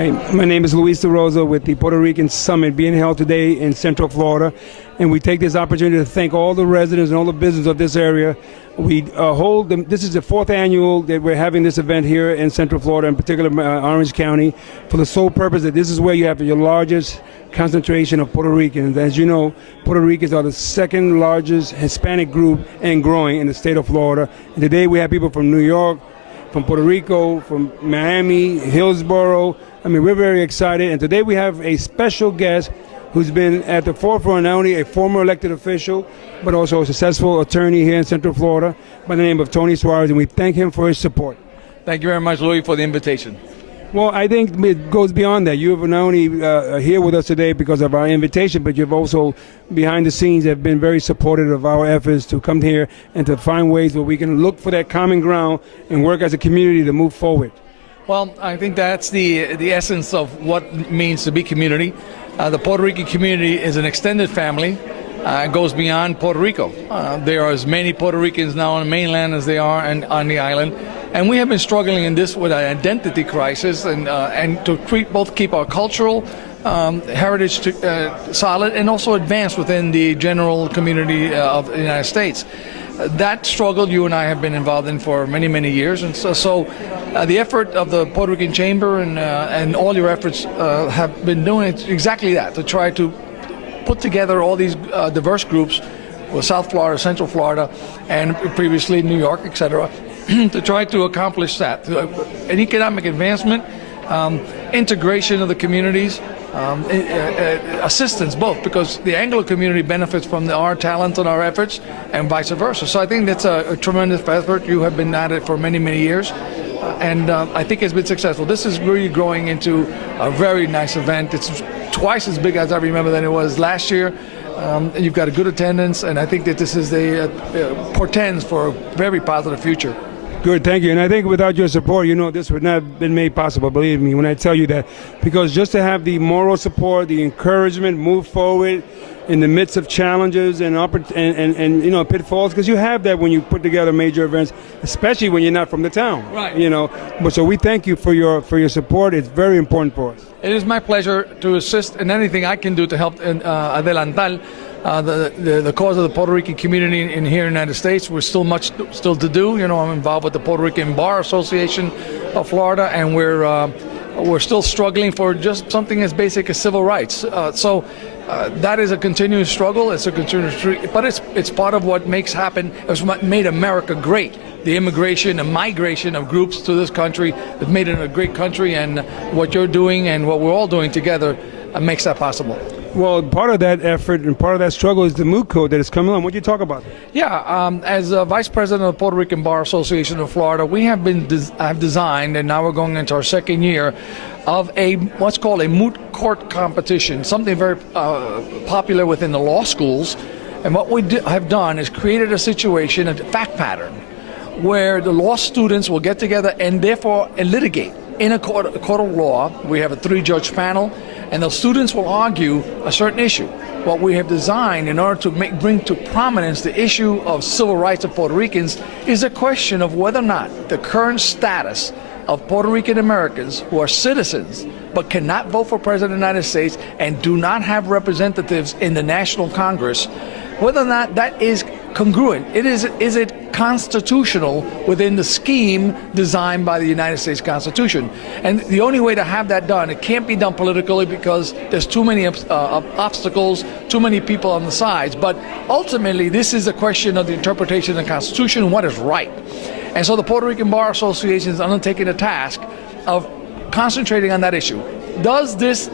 Hi, my name is Luis DeRosa with the Puerto Rican Summit being held today in Central Florida. And we take this opportunity to thank all the residents and all the business of this area. We this is the fourth annual that we're having this event here in Central Florida, in particular Orange County, for the sole purpose that this is where you have your largest concentration of Puerto Ricans. As you know, Puerto Ricans are the second largest Hispanic group and growing in the state of Florida. And today we have people from New York, from Puerto Rico, from Miami, Hillsborough. I mean, we're very excited. And today we have a special guest who's been at the forefront, not only a former elected official, but also a successful attorney here in Central Florida by the name of Tony Suarez, and we thank him for his support. Thank you very much, Louis, for the invitation. Well, I think it goes beyond that. You've not only here with us today because of our invitation, but you've also, behind the scenes, have been very supportive of our efforts to come here and to find ways where we can look for that common ground and work as a community to move forward. Well, I think that's the essence of what it means to be community. The Puerto Rican community is an extended family. It goes beyond Puerto Rico. There are as many Puerto Ricans now on the mainland as there are on the island. And we have been struggling in this with an identity crisis and to both keep our cultural heritage solid and also advance within the general community of the United States. That struggle you and I have been involved in for many, many years. And so the effort of the Puerto Rican Chamber and all your efforts have been doing exactly that, to try to put together all these diverse groups with South Florida, Central Florida, and previously New York, etc., to try to accomplish that. An economic advancement, integration of the communities, assistance both, because the Anglo community benefits from our talent and our efforts, and vice versa. So I think that's a tremendous effort. You have been at it for many, many years, and I think it's been successful. This is really growing into a very nice event. It's twice as big as I remember than it was last year. You've got a good attendance, and I think that this is portends for a very positive future. Good, thank you. And I think without your support, this would not have been made possible, believe me, when I tell you that. Because just to have the moral support, the encouragement, move forward in the midst of challenges and pitfalls, because you have that when you put together major events, especially when you're not from the town. Right. But so we thank you for your support. It's very important for us. It is my pleasure to assist in anything I can do to help adelantar the cause of the Puerto Rican community in here in the United States. We're still to do. I'm involved with the Puerto Rican Bar Association of Florida, and we're still struggling for just something as basic as civil rights. So that is a continuous struggle. It's a continuous, but it's part of what makes happen. It's what made America great. The immigration and migration of groups to this country has made it a great country, and what you're doing and what we're all doing together makes that possible. Well, part of that effort and part of that struggle is the moot court that is coming on. What do you talk about? Yeah, as Vice President of the Puerto Rican Bar Association of Florida, we have designed, and now we're going into our second year, of what's called a moot court competition, something very popular within the law schools. And what we have done is created a situation, a fact pattern, where the law students will get together and therefore litigate in a court of law. We have a 3-judge panel, and the students will argue a certain issue. What we have designed in order to bring to prominence the issue of civil rights of Puerto Ricans is a question of whether or not the current status of Puerto Rican Americans who are citizens but cannot vote for President of the United States and do not have representatives in the National Congress, whether or not that is congruent. Is it constitutional within the scheme designed by the United States Constitution? And the only way to have that done, it can't be done politically because there's too many obstacles, too many people on the sides. But ultimately, this is a question of the interpretation of the Constitution and what is right. And so the Puerto Rican Bar Association is undertaking the task of concentrating on that issue. Does this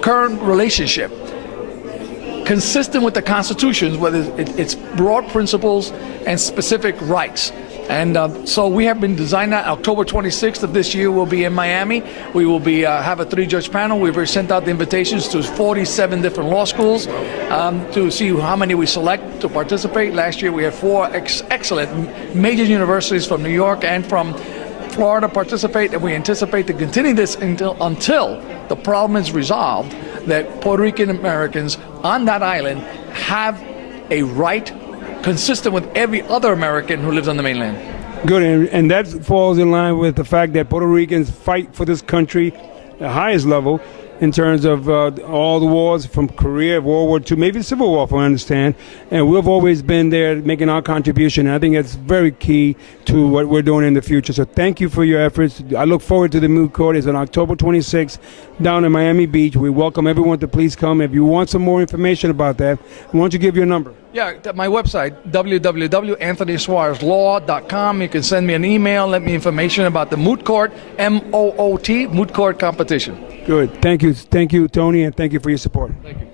current relationship consistent with the Constitution, whether it's broad principles and specific rights? And so we have been designing that. October 26th of this year, we'll be in Miami. We will be have a 3-judge panel. We've already sent out the invitations to 47 different law schools to see how many we select to participate. Last year, we had 4 excellent major universities from New York and from Florida participate, and we anticipate to continue this until the problem is resolved, that Puerto Rican Americans on that island have a right consistent with every other American who lives on the mainland. Good, and that falls in line with the fact that Puerto Ricans fight for this country at the highest level in terms of all the wars from Korea, World War II, maybe Civil War, if I understand. And we've always been there making our contribution. And I think that's very key to what we're doing in the future. So thank you for your efforts. I look forward to the moot court. It's on October 26th down in Miami Beach. We welcome everyone to please come. If you want some more information about that, why don't you give your number? Yeah, my website, www.anthonysuarezlaw.com. You can send me an email, let me information about the moot court, MOOT, moot court competition. Good. Thank you, Tony, and thank you for your support. Thank you.